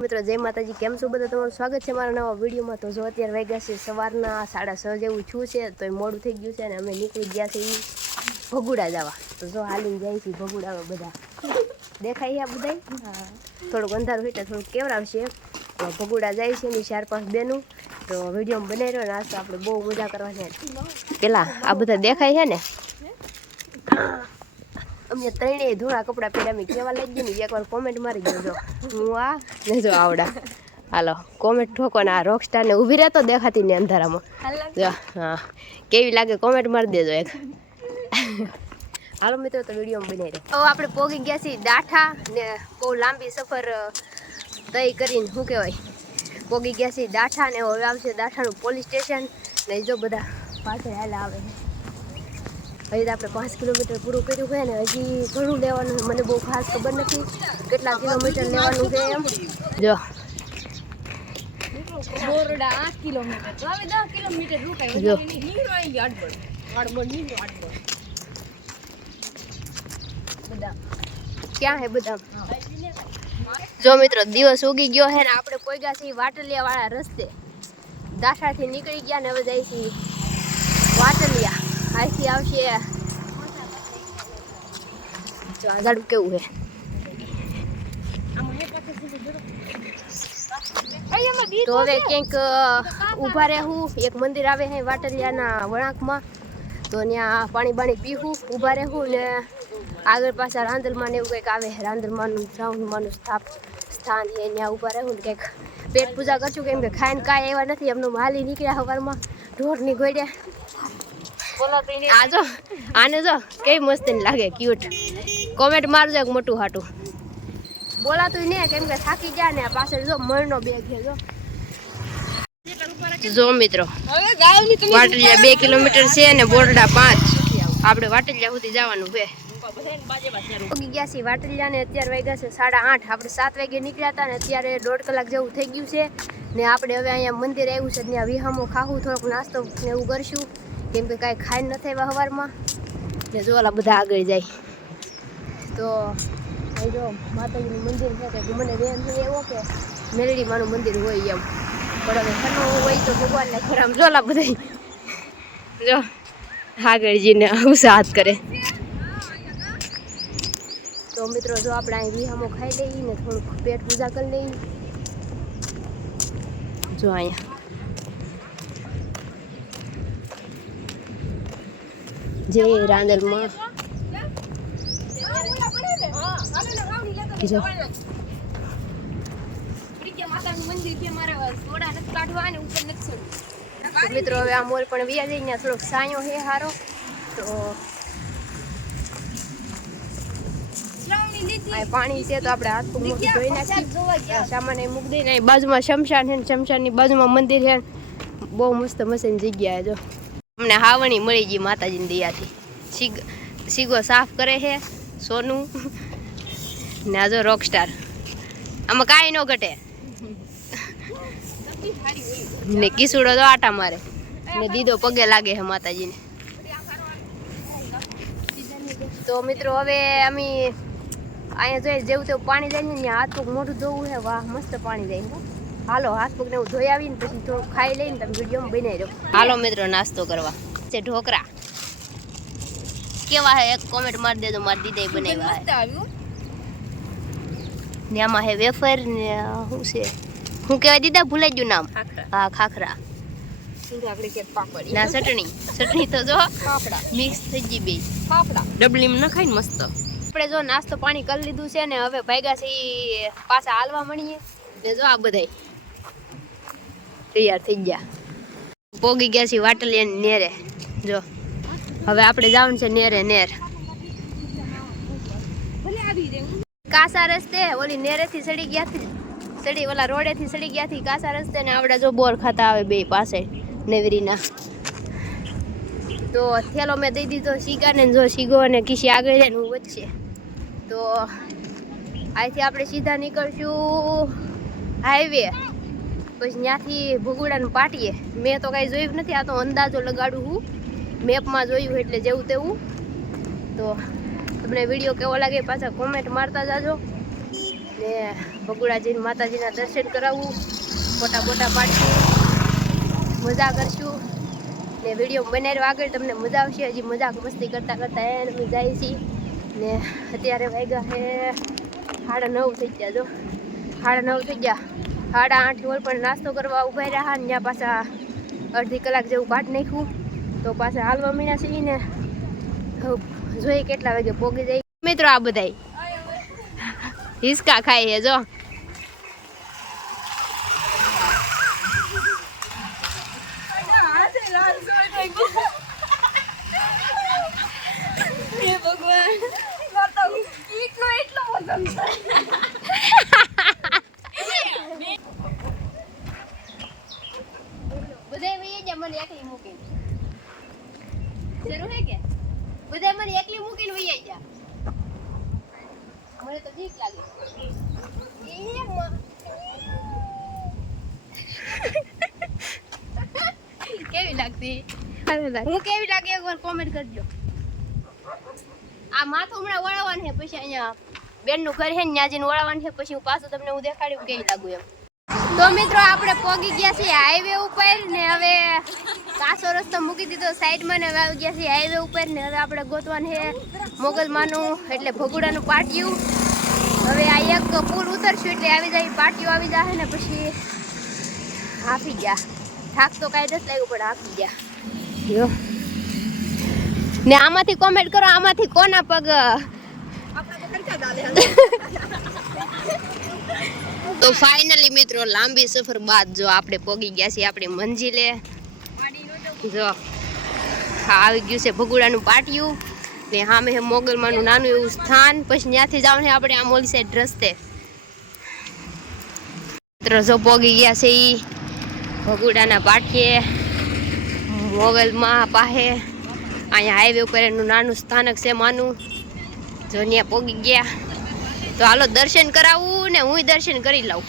મિત્રો જય માતાજી, કેમ છો બધા? તમારું સ્વાગત છે મારા નવા વિડીયોમાં। તો જો અત્યારે વાગ્યા છે સવારના 6:30 જેવું છું છે, તો એ મોડું થઈ ગયું છે અને અમે નીકળી ગયા છીએ ભગુડા જવા। તો જો હાલીને જાય છે ભગુડામાં, બધા દેખાય છે બધા। થોડુંક અંધારું હોય તો થોડુંક કેવરાવશે। તો ભગુડા જાય છે એની 4-5 બેનું। તો વિડીયોમાં બનાવી રહ્યો ને આજ તો આપણે બહુ મજા કરવા છે। પેલા આ બધા દેખાય છે ને, અમે ત્રણેય ધોળા કપડાં પહેર્યા। અમે કેવા લાગી ને એકવાર કોમેન્ટ મારી દેજો। હું આ ને જો આવડા, હાલો કોમેન્ટ ઠોકો ને આ રોકસ્ટાર ને ઊભી રહેતો દેખાતી ને અંધારામાં, જો હા કેવી લાગે કોમેન્ટ મારી દેજો એક। હાલો મિત્રો, તો વિડીયોમાં બનાવી રહ્યો। તો આપણે પોગી ગયા છીએ દાઠા ને બહુ લાંબી સફર તય કરીને, શું કહેવાય, પોગી ગયા છીએ દાઠા ને હવે આવશે દાઠાનું પોલીસ સ્ટેશન ને જો બધા પાછળ હાલા આવે છે। હજી તો આપણે 5 કિલોમીટર પૂરું કર્યું હોય ને હજી ઘણું લેવાનું છે। મને બહુ ખાસ ખબર નથી કેટલા કિલોમીટર લેવાનું છે એમ। જો બોરડા 8 કિલોમીટર તો હવે 10 કિલોમીટર રૂકાય જો નીકળો આવી આડબડ નીકળો આડબડ બધા ક્યાં હે બધા। જો મિત્રો દિવસ ઉગી ગયો હે ને આપણે પોગ્યા છીએ વાટલિયા વાળા રસ્તે। દાઠાથી નીકળી ગયા ને હવે જાય છીએ વાટલિયા। અહીંથી આવશે જો આ ઝાડું કેવું હે। તો હવે ક્યાંક ઊભા રહેવું। એક મંદિર આવે છે વાટલિયાના વળાંકમાં, તો ત્યાં પાણી બાણી પીવું, ઊભા રહેવું ને આગળ પાછા રાંદલમાં ને એવું કંઈક આવે છે। રાંદલમાનું શ્રાવણમાનું સ્થાન છે, ત્યાં ઊભા રહેવું ને કંઈક પેટ પૂજા કરશું, કેમ કે ખાઈને કાંઈ એવા નથી। એમનો હાલી નીકળ્યા સવારમાં ઢોરની ગોડે। આ જો આને જો કેવી મસ્તી લાગે, ક્યુટ। કોમેન્ટ મારજો એક મોટું હાટું। બોલાતું ને કેમ કે થાકી ગયા ને પાછળ જો મણનો બેગ છે। જો મિત્રો વાટલિયા 2 કિલોમીટર છે ને બોરડા 5। આપણે વાટલિયા સુધી જવાનું છે। પહોંચી ગયા છીએ વાટલિયા ને અત્યારે વાગ્યા છે 8:30। આપણે 7 વાગે નીકળ્યા હતા ને અત્યારે 1.5 કલાક જેવું થઈ ગયું છે ને આપણે હવે અહીંયા મંદિર આવ્યું છે, ત્યાં વિહામો ખાવું, થોડોક નાસ્તો ને એવું કરશું, કેમ કે કાંઈ ખાઈને નથી આવ્યા સવારમાં ને જો ઓલા બધા આગળ જાય। તો અહીં જો માતાજીનું મંદિર છે, કે મને બેન છે એવો કે મેલડી માનું મંદિર હોય એમ, પણ હવે ખનો હોય તો ભગવાનને ખરામ જો ઓલા બધા જો આગળ જઈને આવું હાથ કરે। તો મિત્રો જો આપણે અહીં વિહામો ખાઈ લઈએ ને થોડુંક પેટ પૂજા કરી લઈએ। જો અહીંયા જય રાંદલમાં જો મિત્રો હવે આ મોલ પણ વ્યા જઈને થોડોક સાયો હે હારો। તો પાણી છે તો આપણે હાથ પગ મોઢું ધોઈ નાખીએ, સામાન એ મૂકી દઈને। અહીં બાજુમાં શમશાન છે, શમશાનની બાજુમાં મંદિર છે, બહુ મસ્ત મસ્ત જગ્યા જો। અમને હાવણી મળી ગઈ માતાજીની દયાથી। સીગો સાફ કરે છે સોનું ને આ જો રોકસ્ટાર, આમાં કાંઈ ન ઘટે ને કિસુડો તો આટા મારે ને દીદો પગે લાગે છે માતાજીને। તો મિત્રો હવે અમે અહીંયા જોઈએ જેવું તેવું પાણી જાય ને ત્યાં હાથ પગ મોઢું ધોવું છે। વાહ મસ્ત પાણી જાય। હાલો હાથ પગ ને એવું ધોઈ આવીને પછી થોડુંક ખાઈ લઈને તમે વિડીયોમાં બનાવી દો। હાલો મિત્રો નાસ્તો કરવા છે ઢોકળા કેવા હે એક કોમેન્ટ મારી દેજો, મારી દીદી બનાવ્યા ને આમાં હે વેફર ને શું છે, શું કહેવાય દીદા ભૂલાઈ ગયું નામ? હા ખાખરા ના ચટણી તો જો મિક્સ થઈ ગઈ બે ડબલીમાં નખાય ને મસ્ત। આપણે જો નાસ્તો પાણી કરી લીધું છે ને હવે ભાગ્યા છે પાછા હાલવા મળીએ ને જો આ બધા તૈયાર થઈ ગયા, પોગી ગયા છે વાટલિયાની નેરે। જો હવે આપણે જવાનું છે નેર કાસા રસ્તે ઓલી નેરેથી સડી ઓલા રોડેથી સડી ગયા થી કાસા રસ્તે ને આપણે જો બોર ખાતા આવે બે પાસે નેવરીના। તો થેલો મેં દઈ દીધો સીગાને, જો સીગો અને કિસી આગળ જાય ને હું વચ્ચે। તો અહીંથી આપણે સીધા નીકળશું હાઈવે, પછી ત્યાંથી ભગુડાનું પાટીએ। મેં તો કાંઈ જોયું નથી, આ તો અંદાજો લગાડું હું, મેપમાં જોયું એટલે જેવું તેવું। તો તમને વિડીયો કેવો લાગે પાછા કોમેન્ટ મારતા જાજો। ને ભગુડાજીને માતાજીના દર્શન કરાવવું, ફોટા બોટા પાડશું, મજા કરશું ને વિડીયો બનાવ્યો આગળ તમને મજા આવશે. હજી મજાક મસ્તી કરતાં કરતાં અમે જાય છીએ ને અત્યારે વાગ્યા છે 9:30 થઈ ગયા. જો 9:30 થઈ ગયા, 8:30 હોય પણ નાસ્તો કરવા ઊભા રહ્યા ને ત્યાં પાછા અડધી કલાક જેવું કાઢ નાખ્યું તો પાછા હાલવા મીણા છીએ ને જોઈએ કેટલા વાગે પોગી જાય. મિત્રો આ બધાય હિસકા ખાય છે જો. મને એકલી મૂકીને જરૂર હે કે બધા મને એકલી મૂકીને વહી જા. મને તો બીક લાગે. કેવી લાગતી? હું કેવી લાગે એકવાર કોમેન્ટ કરજો. આ માથું હમણાં વળાવવાનું છે, પછી અહીંયા બેનનું ઘર છે ને ત્યાં જઈને વળાવવાનું છે, પછી હું પાછું તમને હું દેખાડ્યું કેવી લાગુ એમ. તો મિત્રો આપણે પહોંચી ગયા છીએ હાઈવે ઉપર ને હવે કાસો રસ્તો મૂકી દીધો સાઈડમાં ને હવે આવી ગયા છીએ હાઈવે ઉપર ને હવે આપણે ગોતવાનું છે મોગલમાનું એટલે ભગુડાનું પાટિયું. હવે આ એક પુલ ઉતરશું એટલે આવી જાય પાટિયું આવી જાય ને પછી હાફી ગયા. થાક તો કાંઈ નથી લાગ્યું પણ હાફી ગયા. જો ને આમાંથી કોમેન્ટ કરો, આમાંથી કોના પગ તો ફાઇનલી મિત્રો લાંબી સફર બાદ જો આપણે પહોંચી ગયા છીએ આપણી મંજિલે. જો હા આવી ગયું છે ભગુડાનું પાટિયું ને સામે છે મોગલમાનું નાનું એવું સ્થાન. પછી ત્યાંથી જવાનું છે આપણે આમ ઓલી સાઈડ રસ્તે. મિત્રો જો પહોંચી ગયા છે એ ભગુડાના પાટિયે મોગલમાં પાસે. અહીંયા હાઈવે ઉપર એનું નાનું સ્થાનક છે માનું. જો ત્યાં પહોંચી ગયા તો હાલો દર્શન કરાવું ને હું દર્શન કરી લઉં.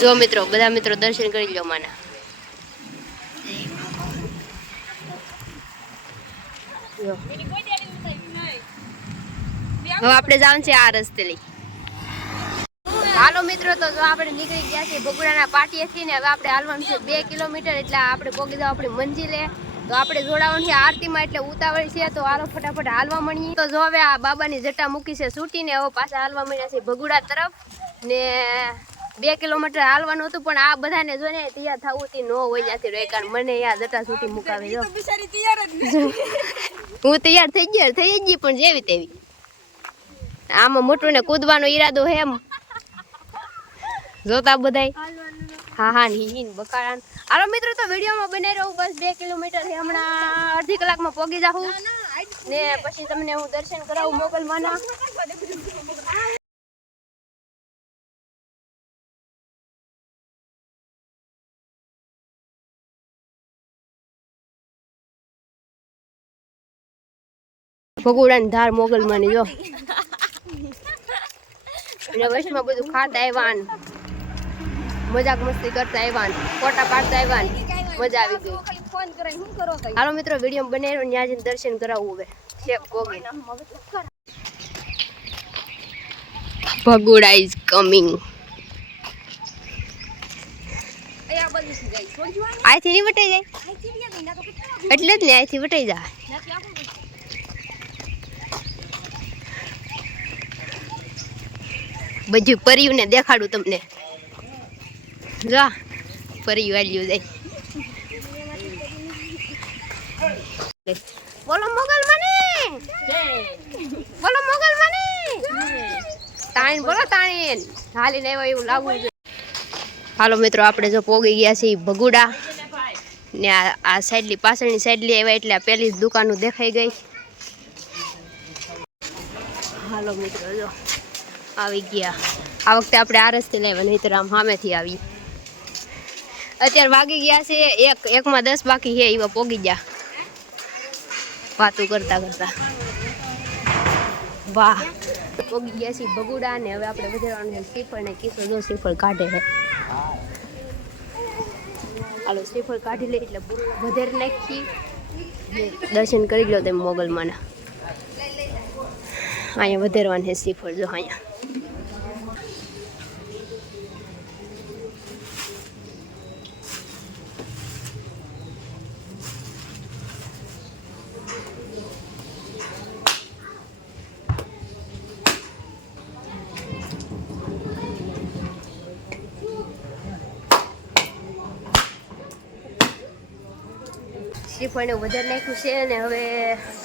જો મિત્રો બધા મિત્રો દર્શન કરી લો માના. હવે આપણે જવાનું છે આ રસ્તે લઈ. હાલો મિત્રો તો જો આપણે નીકળી ગયા છીએ ભગુડાના પાટિયેથી ને હવે આપણે હાલવાનું છે 2 કિલોમીટર એટલે આપણે પહોંચી જાવ આપણી મંજિલે. તો આપણે જોડાવાનું છે આરતીમાં એટલે ઉતાવળ છે તો હાલો ફટાફટ હાલવા મળીએ. તો જો હવે આ બાબાની જટા મૂકી છે છૂટીને હવે પાછા હાલવા મળ્યા છે ભગુડા તરફ ને 2 કિલોમીટર હાલવાનું હતું પણ આ બધાને જોઈને તૈયાર થવું હતી ન હોય ત્યાંથી રહે કારણ મને યાર જટા છૂટી મુકાવી દો. હું તૈયાર થઈ ગઈ પણ જેવી તેવી આમાં મોટું ને કૂદવાનો ઈરાદો હે એમ જોતા બધાય. હા હીન બકારાન. હાલો મિત્રો તો વિડીયોમાં બનાવી રહું બસ 2 કિલોમીટર છે હમણાં અડધી કલાકમાં પહોંચી જાઉં ને પછી તમને હું દર્શન કરાવું મોગલમાના. ભગુડાની ધાર મોગલમાની જો અને વચમાં બધું ખાતા આવ્યા મજાક મસ્તી કરતા આવ્યા ફોટા પાડતા આવ્યા મજા આવી ગઈ. હાલો મિત્રો વિડીયો બનાવ્યો ત્યાં જઈને દર્શન કરાવવું હવે shape Gogi. Bhaguda is coming. આથી નહીં વટાઈ જાય એટલે જ ને આથી વટાઈ જાય. બધું પરિયું ને દેખાડું તમને. જા પરિયું આલ્યું જાય. બોલો મોગલમાની, બોલો મોગલમાની. તાણીન બોલો તાણીન હાલીને આવ્યા એવું લાગવું જોઈએ. હાલો મિત્રો આપણે જો પોગી ગયા છીએ ભગુડા ને આ સાઈડલી પાછળની સાઈડલી આવ્યા એટલે આ પેલી દુકાનો દેખાઈ ગઈ. હાલો મિત્રો જો આવી ગયા આ વખતે આપણે આ રસ્તે લાવ્યા, નહીંતર આમ સામેથી આવી. અત્યારે વાગી ગયા છે 1 માં 10 બાકી છે, એવા પોગી ગયા વાતું કરતા કરતા. વાહ, પોગી ગયા છે ભગુડા ને. હવે આપણે વધારવાનું છે શ્રીફળ ને કિસો. જો શ્રીફળ કાઢે છે. હાલો શ્રીફળ કાઢી લે એટલે વધારે નાખી દર્શન કરી લો તેમ મોગલમાંના. અહીંયા વધારવાનું છે શ્રીફળ. જો અહીંયા શ્રીફળને વધારે નાખ્યું છે ને હવે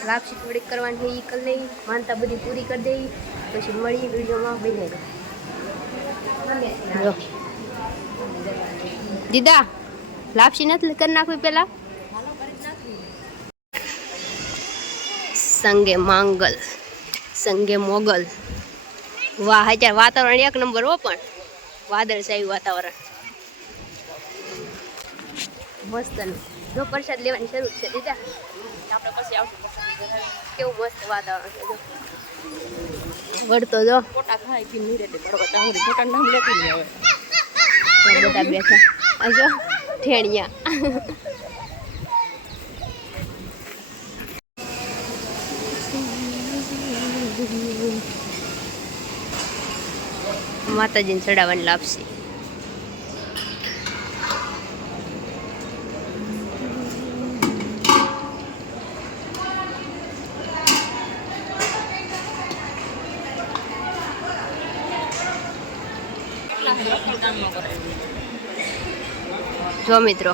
લાપસી થોડીક કરવાની છે, એ કરી લઈ, માનતા બધી પૂરી કરી દઈ, પછી મળી વિડીયોમાં બને. દીદા લાપસી નથી કરી નાખવી પેલા? સંગે માંગલ સંગે મોગલ. વાહ, અત્યારે વાતાવરણ 1 નંબર હો, પણ વાદળછાયું વાતાવરણ મસ્ત. જો પ્રસાદ લેવાની શરૂ છે દીદા, આપણે પછી આવશું. કેવું મસ્ત વાતાવરણ છે. જો વળતો જો ફોટા ખાઈ પી નહીં રહેતી બરોબર, ફોટા નામ લેતી નહીં. હવે બધા બેઠા આ જો ઠેણિયા. માતાજીને ચડાવવાની લાપસી. જો મિત્રો,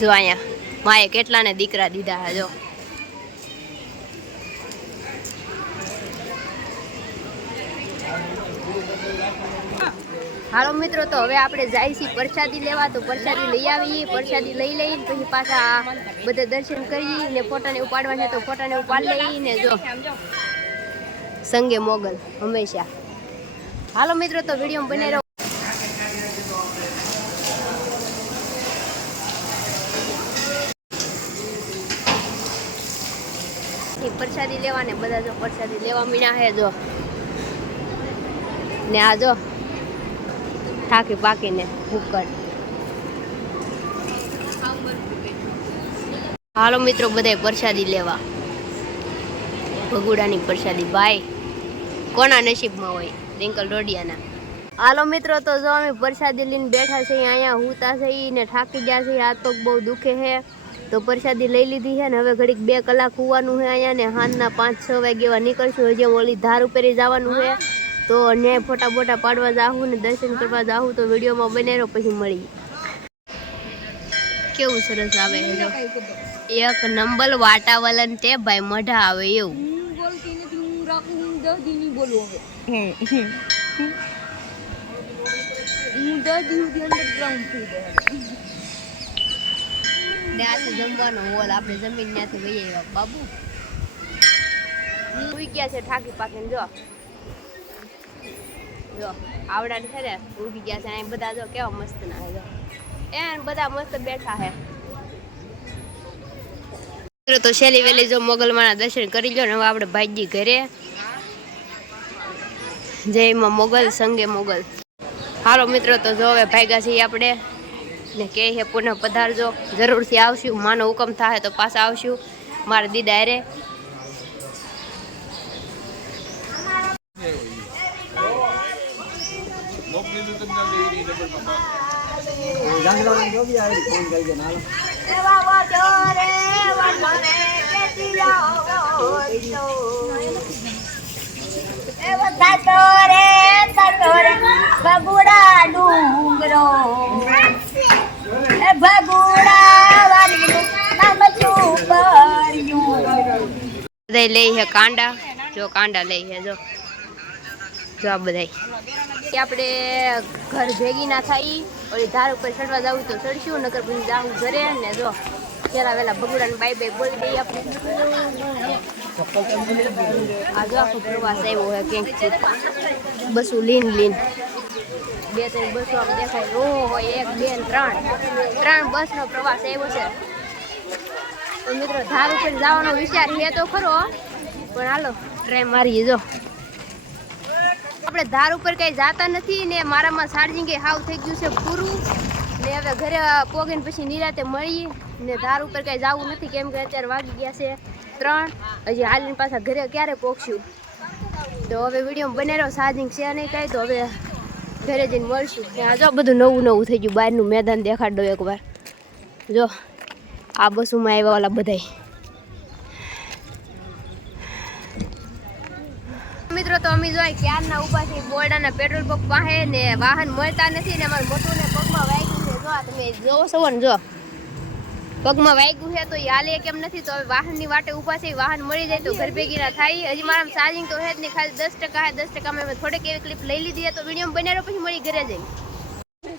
જો અહીંયા માએ કેટલાને દીકરા દીધા હે. જો હાલો મિત્રો, તો હવે આપણે જાય છીએ પ્રસાદી લેવા. તો પ્રસાદી લઈ આવીએ, પ્રસાદી લઈ લઈને પછી પાછા બધા દર્શન કરી ને ફોટાને ઉપાડવા છે તો ફોટાને ઉપાડી લઈને. જો સંગે મોગલ હંમેશા. હાલો મિત્રો, તો વિડીયો બને રહો. પ્રસાદી લેવા ને બધા જો પ્રસાદી લેવા મીણા હે. જો ને આ જો ઠાકી પાકીને ભૂકર. હાલો મિત્રો, બધાય પ્રસાદી લેવા. ભગુડાની પ્રસાદી ભાઈ કોના નસીબમાં હોય, રિંકલ રોડિયાના. હાલો મિત્રો, તો જો અમે પ્રસાદી લઈને બેઠા છે અહીંયા, હુતા છે ને થાકી ગયા છે, હાથ પગ બહુ દુખે છે. તો પ્રસાદી લઈ લીધી છે ને હવે ઘડીક 2 કલાક હોવાનું છે અહીંયા ને સાંજના 5-6 વાગે એવા નીકળશું. હજી ઓલી ધાર ઉપર જવાનું છે, તો ન્યાય ફોટા બોટા પાડવા જાવું ને દર્શન કરવા જાવું. તો વિડીયોમાં બને રહો, પછી મળી. કેવું સરસ આવે છે જો, 1 નંબર વાટાવલન તે ભાઈ મઢા આવે એવું. જમવાનું હોલ આપણે જમીન ત્યાંથી વહી આવ્યા બાબુ. સુઈ ગયા છે ઠાકી પાકીને. જો આવડા છે ને ઉગી ગયા છે. અહીં બધા જો કેવા મસ્ત ના હે. જો એ બધા મસ્ત બેઠા હે. તો છેલ્લી વેલી જો મોગલમાના દર્શન કરી લો ને હવે આપણે ભાઈજી ઘરે. જયમાં મોગલ સંગે મોગલ. હાલો મિત્રો, તો જો હવે ભાગ્યા છીએ આપણે ને કે હે પુનઃ પધારજો, જરૂરથી આવશું. માનો હુકમ થાય તો પાછા આવશું મારા દીદા હારે. ભગુડા ડુંગરો બધા લઈ હે કાંડા. જો કાંડા લઈ હે. જો જો આ બધા આપણે ઘર ભેગી ના થાય. ઓલી ધાર ઉપર ચડવા જવું તો ચડશું, નકર પછી જાવું ઘરે. ને જો પેલા વેલા ભગવાન બાય બાય બોલી દઈએ આપણે. આ જો આખો પ્રવાસ આવ્યો હે ક્યાંક છે બસું લીન 2-3 બસો આમ દેખાય રો હોય 1 2 3 બસનો પ્રવાસ આવ્યો છે. તો મિત્રો ધાર ઉપર જવાનો વિચાર છે તો ખરો પણ હાલો ટ્રાય મારીએ. જો આપણે ધાર ઉપર કઈ જાતા નથી ને મારામાં ચાર્જિંગ હાવ થઈ ગયું છે પૂરું ને હવે ઘરે પોગીને પછી નિરાતે મળીએ ને ધાર ઉપર કઈ જવું નથી કેમ કે અત્યારે વાગી ગયા છે 3 હજી હાલીને પાછા ઘરે ક્યારે પહોંચશું. તો હવે વિડીયો બનાવ્યો ચાર્જિંગ છે નહીં કાંઈ તો હવે ઘરે જઈને મળશું. ને આ જો બધું નવું થઈ ગયું બહારનું મેદાન દેખાડ દો એકવાર. જો આ બસોમાં આવ્યા ઓલા બધાય મિત્રો. તો અમે જોઈ ક્યારના ઉભા છે બોરડાના પેટ્રોલ પંપ પાસે ને વાહન મળતા નથી ને અમારું મોટું ને પગમાં વાગ્યું છે. જો આ તમે જોવો છો ને જો પગમાં વાગ્યું છે તો એ હાલે કેમ નથી. તો હવે વાહનની વાટે ઊભા છે વાહન મળી જાય તો ઘર ભેગી ના થાય. હજી મારા ચાર્જિંગ તો હે જ નહીં ખાલી 10% અમે થોડીક એવી ક્લિપ લઈ લીધી તો વિડીયો બનાવ્યો પછી મળી ઘરે જઈ.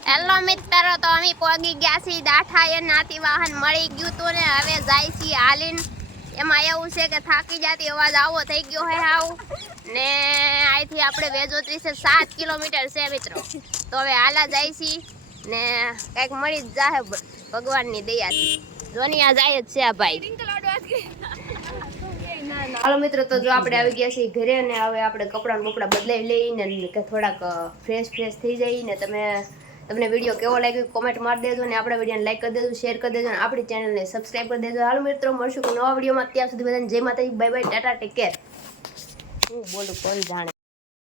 હેલો મિત્રો તો અમે પહોંચી ગયા છીએ દાઠા એ નાથી વાહન મળી ગયું તો ને હવે જાય છીએ હાલીને. એમાં એવું છે કે થાકી જતી અવાજ આવો થઈ ગયો હે આવું ને અહીંથી આપણે વેજોત્રી છે 7 કિલોમીટર છે મિત્રો. તો હવે હાલા જાય છીએ ને કંઈક મળી જ જાહે ભગવાનની દયાથી. જોનિયા જાય જ છે આ ભાઈ. હાલો મિત્રો તો જો આપણે આવી ગયા છીએ ઘરે ને હવે આપણે કપડાં બપડા બદલાવી લઈને કે થોડાક ફ્રેશ થઈ જાય ને તમને વિડીયો કેવો લાગ્યો કોમેન્ટ મારી દેજો ને આપણા વિડીયોને લાઈક કરી દેજો શેર કરી દેજો અને આપણી ચેનલને સબસ્ક્રાઈબ કરી દેજો. હાલો મિત્રો મળશું નવા વિડીયોમાં. ત્યાં સુધી બધાને જય માતાજી bye bye Tata take care. હું બોલું કોણ જાણે.